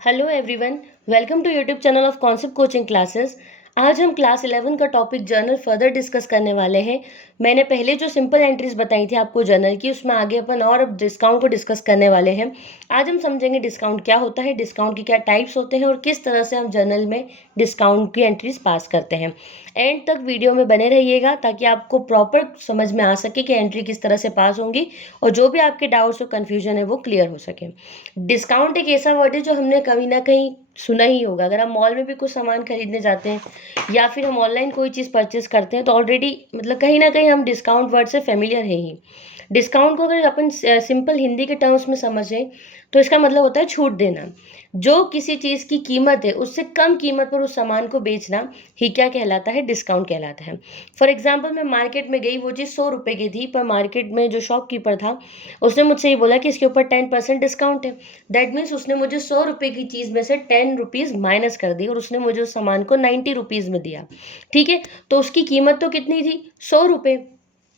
Hello everyone, welcome to YouTube channel of Concept Coaching Classes. आज हम class 11 का topic journal further discuss करने वाले हैं। मैंने पहले जो सिंपल एंट्रीज बताई थी आपको जर्नल की, उसमें आगे अपन और अब डिस्काउंट को डिस्कस करने वाले हैं। आज हम समझेंगे डिस्काउंट क्या होता है, डिस्काउंट की क्या टाइप्स होते हैं और किस तरह से हम जर्नल में डिस्काउंट की एंट्रीज पास करते हैं। एंड तक वीडियो में बने रहिएगा ताकि आपको प्रॉपर समझ में आ सके कि एंट्री किस तरह से पास होंगी और जो भी आपके डाउट्स और कन्फ्यूजन है वो क्लियर हो सके। डिस्काउंट एक ऐसा वर्ड है जो हमने कभी ना कहीं सुना ही होगा। अगर हम मॉल में भी कुछ सामान खरीदने जाते हैं या फिर हम ऑनलाइन कोई चीज़ परचेस करते हैं तो ऑलरेडी मतलब कहीं ना कहीं हम डिस्काउंट वर्ड से फेमिलियर है ही। डिस्काउंट को अगर अपन सिंपल हिंदी के टर्म्स में समझें तो इसका मतलब होता है छूट देना। जो किसी चीज़ की कीमत है उससे कम कीमत पर उस सामान को बेचना ही क्या कहलाता है, डिस्काउंट कहलाता है। फॉर एग्जाम्पल मैं मार्केट में गई, वो चीज़ 100 रुपये की थी, पर मार्केट में जो शॉपकीपर था उसने मुझसे ये बोला कि इसके ऊपर 10% डिस्काउंट है। दैट मीन्स उसने मुझे 100 रुपये की चीज़ में से 10 रुपीज़ माइनस कर दी और उसने मुझे उस सामान को 90 रुपीज़ में दिया। ठीक है, तो उसकी कीमत तो कितनी थी, 100 रुपये,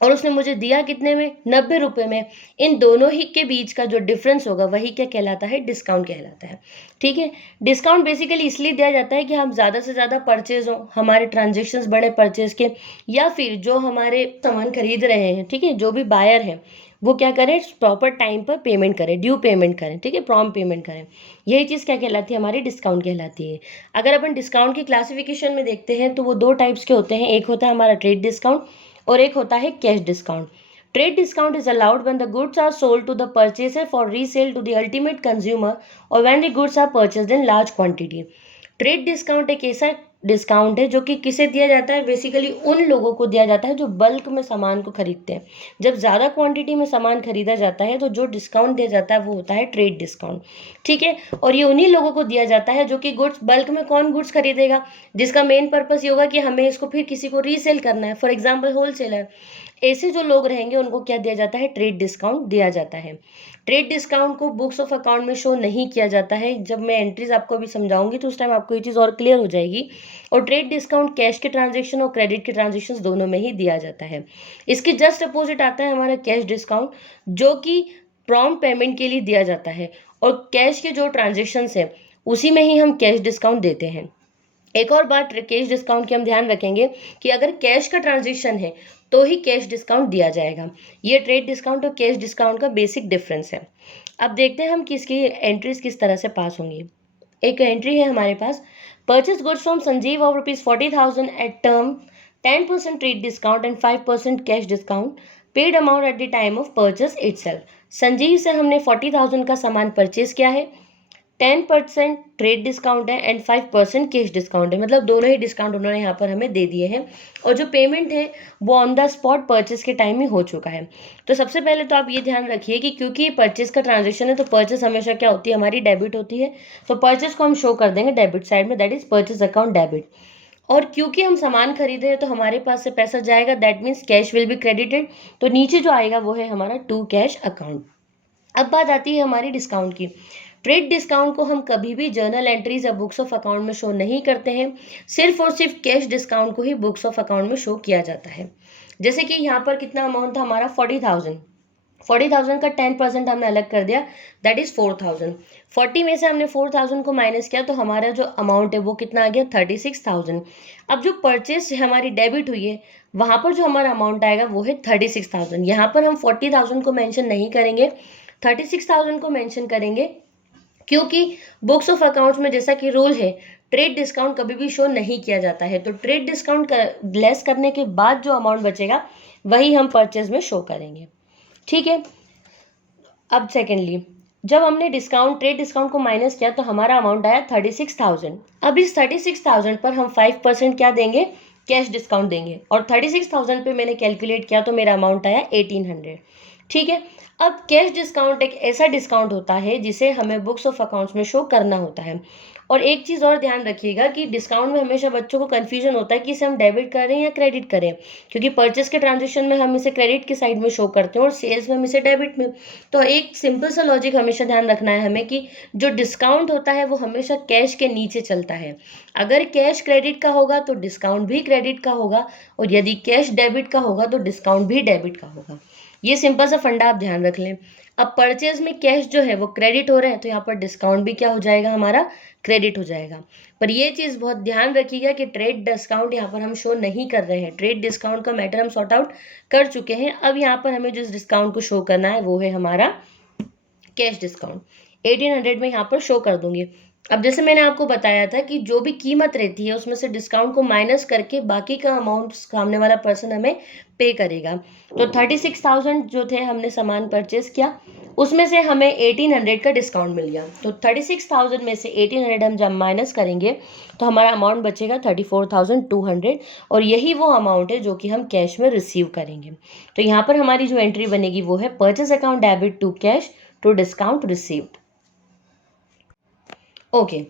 और उसने मुझे दिया कितने में, 90 रुपये में। इन दोनों ही के बीच का जो डिफरेंस होगा वही क्या कहलाता है, डिस्काउंट कहलाता है। ठीक है, डिस्काउंट बेसिकली इसलिए दिया जाता है कि हम ज़्यादा से ज़्यादा परचेज हो, हमारे ट्रांजेक्शन्स बढ़े परचेज के, या फिर जो हमारे सामान खरीद रहे हैं, ठीक है, जो भी बायर हैं वो क्या करें, प्रॉपर टाइम पर पेमेंट करें, ड्यू पेमेंट करें, ठीक है, प्रॉम्प्ट पेमेंट करें। यही चीज़ क्या कहलाती है, हमारी डिस्काउंट कहलाती है। अगर अपन डिस्काउंट की क्लासिफिकेशन में देखते हैं तो वो दो टाइप्स के होते हैं। एक होता है हमारा ट्रेड डिस्काउंट और एक होता है cash discount. Trade discount is allowed when the goods are sold to the purchaser for resale to the ultimate consumer और when the goods are purchased in large quantity. Trade discount एक ऐसा discount है जो कि किसे दिया जाता है, बेसिकली उन लोगों को दिया जाता है जो बल्क में सामान को खरीदते हैं। जब ज़्यादा क्वांटिटी में सामान खरीदा जाता है तो जो डिस्काउंट दिया जाता है वो होता है ट्रेड डिस्काउंट। ठीक है, और ये उन्हीं लोगों को दिया जाता है जो कि गुड्स बल्क में, कौन गुड्स खरीदेगा, जिसका मेन पर्पस ये होगा कि हमें इसको फिर किसी को रीसेल करना है, फॉर एग्जाम्पल होलसेलर। ऐसे जो लोग रहेंगे उनको क्या दिया जाता है, ट्रेड डिस्काउंट दिया जाता है। ट्रेड डिस्काउंट को बुक्स ऑफ अकाउंट में शो नहीं किया जाता है। जब मैं एंट्रीज आपको अभी समझाऊंगी तो उस टाइम आपको ये चीज़ और क्लियर हो जाएगी। और ट्रेड डिस्काउंट कैश के ट्रांजेक्शन और क्रेडिट के ट्रांजेक्शन दोनों में ही दिया जाता है। इसके जस्ट अपोजिट आता है हमारा कैश डिस्काउंट, जो कि प्रॉम्प्ट पेमेंट के लिए दिया जाता है और कैश के जो ट्रांजेक्शन्स हैं उसी में ही हम कैश डिस्काउंट देते हैं। एक और बात कैश डिस्काउंट की हम ध्यान रखेंगे कि अगर कैश का ट्रांजेक्शन है तो ही कैश डिस्काउंट दिया जाएगा। ये ट्रेड डिस्काउंट और कैश डिस्काउंट का बेसिक डिफरेंस है। अब देखते हैं हम किसकी एंट्रीज किस तरह से पास होंगी। एक एंट्री है हमारे पास, purchase goods from Sanjeev of ₹40,000 at term 10% trade discount and 5% cash discount, paid amount at the time of purchase itself. Sanjeev से हमने 40,000 का सामान परचेज किया है, 10% ट्रेड डिस्काउंट है एंड 5% कैश डिस्काउंट है, मतलब दोनों ही डिस्काउंट उन्होंने यहाँ पर हमें दे दिए हैं और जो पेमेंट है वो ऑन द स्पॉट परचेस के टाइम में हो चुका है। तो सबसे पहले तो आप ये ध्यान रखिए कि क्योंकि ये परचेस का ट्रांजेक्शन है तो परचेस हमेशा क्या होती है, हमारी डेबिट होती है। तो परचेस को हम शो कर देंगे डेबिट साइड में, that is purchase account debit. और क्योंकि हम सामान खरीद रहे हैं तो हमारे पास से पैसा जाएगा, that means cash will be credited. तो नीचे जो आएगा वो है हमारा टू कैश अकाउंट। अब बात आती है हमारी डिस्काउंट की। ट्रेड डिस्काउंट को हम कभी भी जर्नल एंट्रीज या बुक्स ऑफ अकाउंट में शो नहीं करते हैं, सिर्फ और सिर्फ कैश डिस्काउंट को ही बुक्स ऑफ अकाउंट में शो किया जाता है। जैसे कि यहाँ पर कितना अमाउंट था हमारा, 40,000 का 10% हमने अलग कर दिया, दैट इज 4,000। 40 में से हमने 4,000 को माइनस किया तो हमारा जो अमाउंट है वो कितना आ गया, 36,000। अब जो परचेस हमारी डेबिट हुई है वहाँ पर जो हमारा अमाउंट आएगा वो है 36,000। यहाँ पर हम 40,000 को मेंशन नहीं करेंगे, 36,000 को मेंशन करेंगे, क्योंकि बुक्स ऑफ अकाउंट्स में जैसा कि रूल है ट्रेड डिस्काउंट कभी भी शो नहीं किया जाता है। तो ट्रेड डिस्काउंट लेस करने के बाद जो अमाउंट बचेगा वही हम परचेज में शो करेंगे। ठीक है, अब सेकेंडली जब हमने डिस्काउंट, ट्रेड डिस्काउंट को माइनस किया तो हमारा अमाउंट आया 36,000। अब इस 36,000 पर हम 5% क्या देंगे, कैश डिस्काउंट देंगे, और 36,000 पे मैंने कैलकुलेट किया तो मेरा अमाउंट आया 1,800। ठीक है, अब कैश डिस्काउंट एक ऐसा डिस्काउंट होता है जिसे हमें बुक्स ऑफ अकाउंट्स में शो करना होता है। और एक चीज़ और ध्यान रखिएगा कि डिस्काउंट में हमेशा बच्चों को कन्फ्यूजन होता है कि इसे हम डेबिट करें या क्रेडिट करें, क्योंकि परचेस के ट्रांजेक्शन में हम इसे क्रेडिट की साइड में शो करते हैं और सेल्स में हम इसे डेबिट में। तो एक सिंपल सा लॉजिक हमेशा ध्यान रखना है हमें कि जो डिस्काउंट होता है वो हमेशा कैश के नीचे चलता है। अगर कैश क्रेडिट का होगा तो डिस्काउंट भी क्रेडिट का होगा, और यदि कैश डेबिट का होगा तो डिस्काउंट भी डेबिट का होगा। ये सिंपल सा फंडा आप ध्यान रख लें। अब परचेज में कैश जो है वो क्रेडिट हो रहा है, तो यहाँ पर डिस्काउंट भी क्या हो जाएगा हमारा, क्रेडिट हो जाएगा। पर ये चीज़ बहुत ध्यान रखिएगा कि ट्रेड डिस्काउंट यहाँ पर हम शो नहीं कर रहे हैं। ट्रेड डिस्काउंट का मैटर हम सॉर्ट आउट कर चुके हैं। अब यहाँ पर हमें जिस डिस्काउंट को शो करना है वो है हमारा कैश डिस्काउंट। 1800 में यहाँ पर शो कर दूंगी। अब जैसे मैंने आपको बताया था कि जो भी कीमत रहती है उसमें से डिस्काउंट को माइनस करके बाकी का अमाउंट सामने वाला पर्सन हमें पे करेगा। तो 36,000 जो थे हमने सामान परचेज किया, उसमें से हमें 1800 का डिस्काउंट मिल गया। तो 36,000 में से 1800 हम जब माइनस करेंगे तो हमारा अमाउंट बचेगा 34,200, और यही वो अमाउंट है जो कि हम कैश में रिसीव करेंगे। तो यहाँ पर हमारी जो एंट्री बनेगी वो है purchase account debit to cash to discount received. Okay,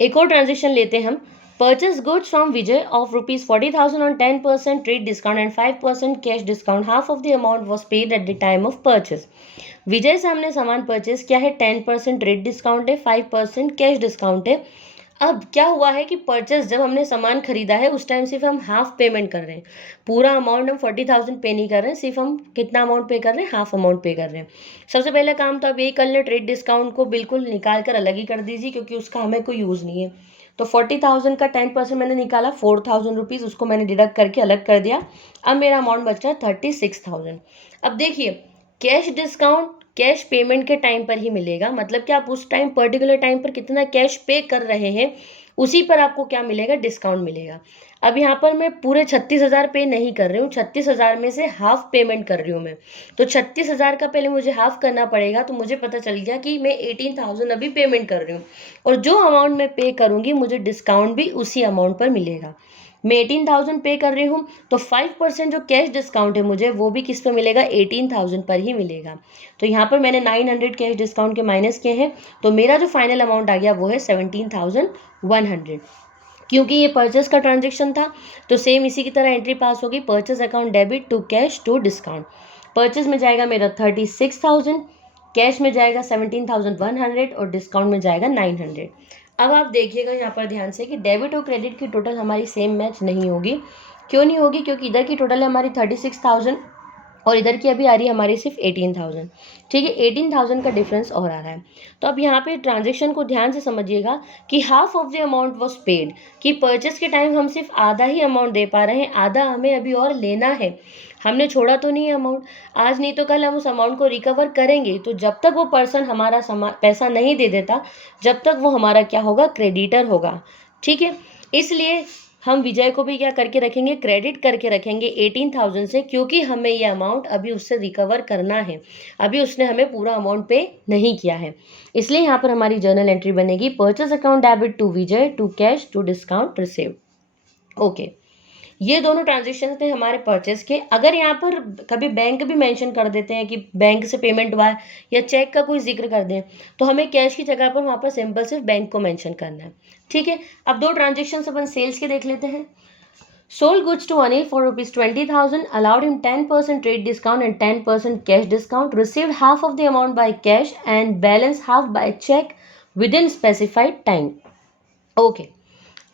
एक और ट्रांजेक्शन लेते हैं हम। Purchase goods from Vijay of ₹40,000 on 10% trade discount and 5% cash discount. Half of the amount was paid at the time of purchase. Vijay से हमने सामान purchase किया है, 10% ट्रेड डिस्काउंट है, 5% कैश डिस्काउंट है। अब क्या हुआ है कि परचेज जब हमने सामान खरीदा है उस टाइम सिर्फ हम हाफ पेमेंट कर रहे हैं, पूरा अमाउंट हम 40,000 पे नहीं कर रहे हैं, सिर्फ हम कितना अमाउंट पे कर रहे हैं, हाफ अमाउंट पे कर रहे हैं। सबसे पहला काम तो आप यही कर लें, ट्रेड डिस्काउंट को बिल्कुल निकाल कर अलग ही कर दीजिए, क्योंकि उसका हमें कोई यूज़ नहीं है। तो 40,000 का 10% मैंने निकाला, 4,000 रुपीज़ उसको मैंने डिडक्ट करके अलग कर दिया। अब मेरा अमाउंट बच रहा है 36,000। अब देखिए, कैश डिस्काउंट कैश पेमेंट के टाइम पर ही मिलेगा, मतलब कि आप उस टाइम पर्टिकुलर टाइम पर कितना कैश पे कर रहे हैं उसी पर आपको क्या मिलेगा, डिस्काउंट मिलेगा। अब यहाँ पर मैं पूरे 36,000 पे नहीं कर रही हूँ, 36,000 में से हाफ पेमेंट कर रही हूँ मैं। तो 36,000 का पहले मुझे हाफ करना पड़ेगा, तो मुझे पता चल गया कि मैं 18,000 अभी पेमेंट कर रही हूँ, और जो अमाउंट मैं पे करूँगी मुझे डिस्काउंट भी उसी अमाउंट पर मिलेगा। मैं 18,000 पे कर रही हूँ, तो 5% जो कैश डिस्काउंट है मुझे वो भी किस पे मिलेगा, 18,000 पर ही मिलेगा। तो यहाँ पर मैंने 900 कैश डिस्काउंट के माइनस किए हैं, तो मेरा जो फाइनल अमाउंट आ गया वो है 17,100। क्योंकि ये परचेस का ट्रांजेक्शन था, तो सेम इसी की तरह एंट्री पास होगी, purchase account debit to cash to discount. Purchase में जाएगा मेरा 36,000, कैश में जाएगा 17,100 और डिस्काउंट में जाएगा 900। अब आप देखिएगा यहाँ पर ध्यान से कि डेबिट और क्रेडिट की टोटल हमारी सेम मैच नहीं होगी। क्यों नहीं होगी, क्योंकि इधर की टोटल है हमारी 36,000 और इधर की अभी आ रही है हमारी सिर्फ 18,000। ठीक है, 18,000 का डिफरेंस और आ रहा है। तो अब यहाँ पे ट्रांजेक्शन को ध्यान से समझिएगा कि half of the amount was paid, कि परचेस के टाइम हम सिर्फ आधा ही अमाउंट दे पा रहे हैं, आधा हमें अभी और लेना है। हमने छोड़ा तो नहीं है अमाउंट, आज नहीं तो कल हम उस अमाउंट को रिकवर करेंगे। तो जब तक वो पर्सन हमारा पैसा नहीं दे देता, जब तक वो हमारा क्या होगा, क्रेडिटर होगा। ठीक है, इसलिए हम विजय को भी क्या करके रखेंगे, क्रेडिट करके रखेंगे 18,000 से, क्योंकि हमें ये अमाउंट अभी उससे रिकवर करना है, अभी उसने हमें पूरा अमाउंट पे नहीं किया है। इसलिए यहाँ पर हमारी जर्नल एंट्री बनेगी purchase account debit to Vijay to cash to discount received. Okay, ये दोनों ट्रांजेक्शन थे हमारे परचेस के। अगर यहाँ पर कभी बैंक भी मेंशन कर देते हैं कि बैंक से पेमेंट हुआ है या चेक का कोई जिक्र कर दें, तो हमें कैश की जगह पर वहाँ पर सिंपल सिर्फ बैंक को मेंशन करना है। ठीक है, अब दो ट्रांजेक्शन अपन सेल्स के देख लेते हैं। Sold goods to Anil for ₹20,000, allowed him 10% trade discount and 10% cash discount, received half of the amount by cash and balance half by cheque within specified time. Okay,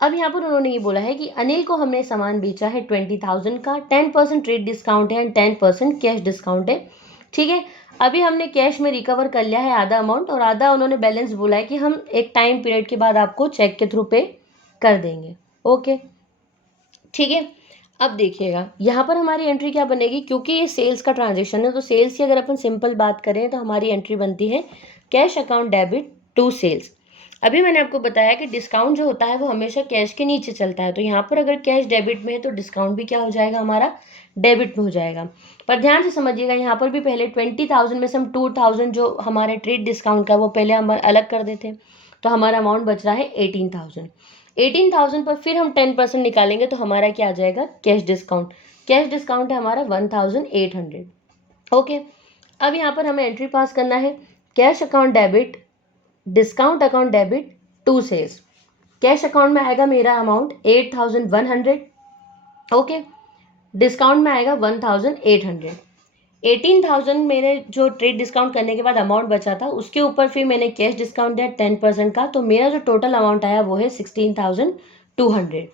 अब यहाँ पर उन्होंने ये बोला है कि अनिल को हमने सामान बेचा है 20,000 का, 10% ट्रेड डिस्काउंट है एंड 10% कैश डिस्काउंट है। ठीक है, अभी हमने कैश में रिकवर कर लिया है आधा अमाउंट, और आधा उन्होंने बैलेंस बोला है कि हम एक टाइम पीरियड के बाद आपको चेक के थ्रू पे कर देंगे। ओके, ठीक है, अब देखिएगा यहाँ पर हमारी एंट्री क्या बनेगी, क्योंकि ये सेल्स का ट्रांजेक्शन है, तो सेल्स की अगर अपन सिंपल बात करें तो हमारी एंट्री बनती है cash account debit to sales. अभी मैंने आपको बताया कि डिस्काउंट जो होता है वो हमेशा कैश के नीचे चलता है, तो यहाँ पर अगर कैश डेबिट में है तो डिस्काउंट भी क्या हो जाएगा, हमारा डेबिट में हो जाएगा। पर ध्यान से समझिएगा, यहाँ पर भी पहले 20,000 में से हम 2,000 जो हमारे ट्रेड डिस्काउंट का वो पहले हम अलग कर देते, तो हमारा अमाउंट बच रहा है 18,000। 18,000 पर फिर हम 10% निकालेंगे तो हमारा क्या आ जाएगा, कैश डिस्काउंट। कैश डिस्काउंट है हमारा 1,800। ओके, अब यहाँ पर हमें एंट्री पास करना है cash account debit discount account debit to sales. Cash account में आएगा मेरा अमाउंट 8,100। ओके, डिस्काउंट में आएगा 1,800। 18,000 मेरे जो ट्रेड डिस्काउंट करने के बाद अमाउंट बचा था उसके ऊपर फिर मैंने कैश डिस्काउंट दिया 10% का, तो मेरा जो टोटल अमाउंट आया वो है 16,200।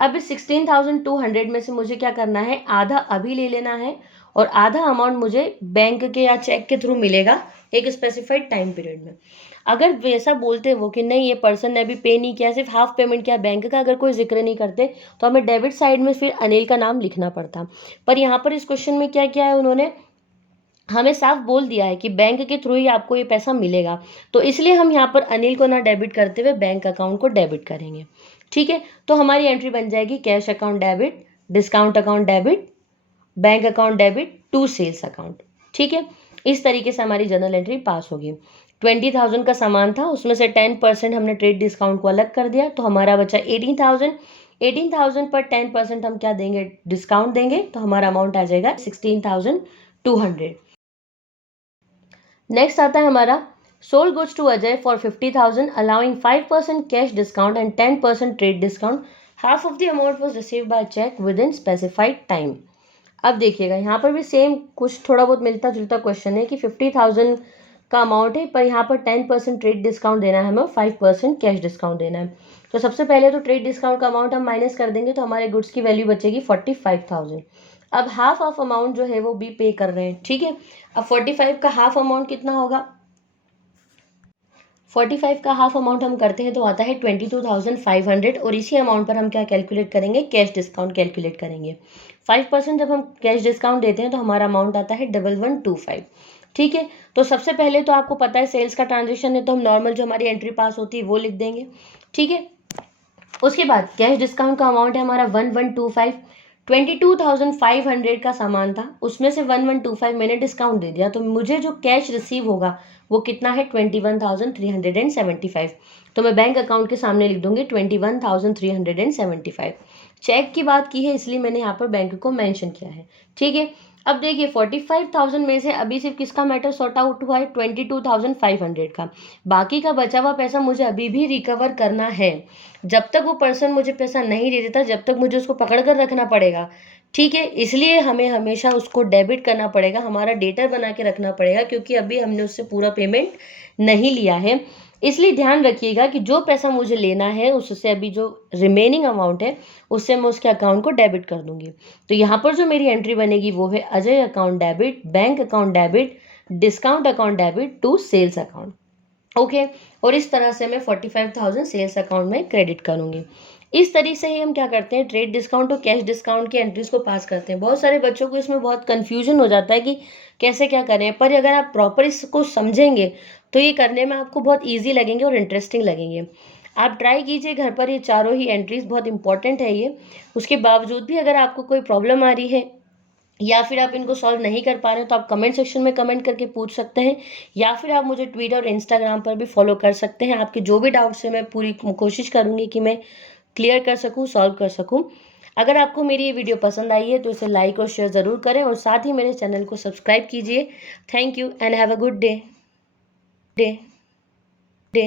अब इस 16,200 में से मुझे क्या करना है, आधा अभी ले लेना है और आधा अमाउंट मुझे बैंक के या चेक के थ्रू मिलेगा एक स्पेसिफाइड टाइम पीरियड में। अगर वैसा बोलते वो कि नहीं ये पर्सन ने अभी पे नहीं किया, सिर्फ हाफ पेमेंट किया, बैंक का अगर कोई जिक्र नहीं करते, तो हमें डेबिट साइड में फिर अनिल का नाम लिखना पड़ता। पर यहाँ पर इस क्वेश्चन में क्या किया है उन्होंने, हमें साफ बोल दिया है कि बैंक के थ्रू ही आपको ये पैसा मिलेगा, तो इसलिए हम यहाँ पर अनिल को ना डेबिट करते हुए बैंक अकाउंट को डेबिट करेंगे। ठीक है, तो हमारी एंट्री बन जाएगी cash account debit, discount account debit, bank account debit to sales account. ठीक है, इस तरीके से हमारी जर्नल एंट्री पास होगी। 20,000 का सामान था, उसमें से 10% हमने ट्रेड डिस्काउंट को अलग कर दिया, तो हमारा बचा 18,000। 18,000 पर 10% हम क्या देंगे, डिस्काउंट देंगे, तो हमारा अमाउंट आ जाएगा 16,200। नेक्स्ट आता है हमारा sold goods to Ajay for 50,000 allowing 5% cash discount and 10% trade discount. Half of the amount was receive by cheque within specified time. अब देखिएगा यहाँ पर भी सेम कुछ थोड़ा बहुत मिलता जुलता क्वेश्चन है कि 50,000 का अमाउंट है, पर यहाँ पर 10% ट्रेड डिस्काउंट देना है हमें, 5% कैश डिस्काउंट देना है। तो सबसे पहले तो ट्रेड डिस्काउंट का अमाउंट हम माइनस कर देंगे, तो हमारे गुड्स की वैल्यू बचेगी 45,000। अब हाफ ऑफ अमाउंट जो है वो भी पे कर रहे हैं। ठीक है, अब 45 का हाफ अमाउंट कितना होगा, 45 का हाफ अमाउंट हम करते हैं तो आता है 22,500, और इसी अमाउंट पर हम क्या कैलकुलेट करेंगे, कैश डिस्काउंट कैलकुलेट करेंगे। 5% जब हम कैश डिस्काउंट देते हैं तो हमारा अमाउंट आता है 1125। ठीक है, तो सबसे पहले तो आपको पता है सेल्स का ट्रांजेक्शन है, तो हम नॉर्मल जो हमारी एंट्री पास होती है वो लिख देंगे। ठीक है, उसके बाद कैश डिस्काउंट का अमाउंट है हमारा 1125। 22,500 का सामान था, उसमें से 1125 मैंने डिस्काउंट दे दिया, तो मुझे जो कैश रिसीव होगा वो कितना है 21,375। तो मैं बैंक अकाउंट के सामने लिख दूंगी 21,375। चेक की बात की है इसलिए मैंने यहाँ पर बैंक को मेंशन किया है। ठीक है, अब देखिए 45,000 में से अभी सिर्फ किसका मैटर सॉर्ट आउट हुआ है, 22,500 का। बाकी का बचा हुआ पैसा मुझे अभी भी रिकवर करना है। जब तक वो पर्सन मुझे पैसा नहीं दे देता, जब तक मुझे उसको पकड़ कर रखना पड़ेगा। ठीक है, इसलिए हमें हमेशा उसको डेबिट करना पड़ेगा, हमारा डेटर बना के रखना पड़ेगा, क्योंकि अभी हमने उससे पूरा पेमेंट नहीं लिया है। इसलिए ध्यान रखिएगा कि जो पैसा मुझे लेना है उससे अभी जो रिमेनिंग अमाउंट है उससे मैं उसके अकाउंट को डेबिट कर दूंगी। तो यहाँ पर जो मेरी एंट्री बनेगी वो है Ajay account debit, bank account debit, discount account debit to sales account. Okay, और इस तरह से मैं 45,000 सेल्स अकाउंट में क्रेडिट करूंगी। इस तरीके से ही हम क्या करते हैं, ट्रेड डिस्काउंट और कैश डिस्काउंट की एंट्रीज को पास करते हैं। बहुत सारे बच्चों को इसमें बहुत कंफ्यूजन हो जाता है कि कैसे क्या करें, पर अगर आप प्रॉपर इसको समझेंगे तो ये करने में आपको बहुत ईजी लगेंगे और इंटरेस्टिंग लगेंगे। आप ट्राई कीजिए घर पर, ये चारों ही एंट्रीज बहुत इंपॉर्टेंट है ये। उसके बावजूद भी अगर आपको कोई प्रॉब्लम आ रही है या फिर आप इनको सॉल्व नहीं कर पा रहे हो तो आप कमेंट सेक्शन में कमेंट करके पूछ सकते हैं, या फिर आप मुझे ट्विटर और इंस्टाग्राम पर भी फॉलो कर सकते हैं। आपके जो भी डाउट्स हैं मैं पूरी कोशिश करूंगी कि मैं क्लियर कर सकूं, सॉल्व कर सकूं। अगर आपको मेरी ये वीडियो पसंद आई है तो इसे लाइक और शेयर ज़रूर करें, और साथ ही मेरे चैनल को सब्सक्राइब कीजिए। Thank you and have a good day day day.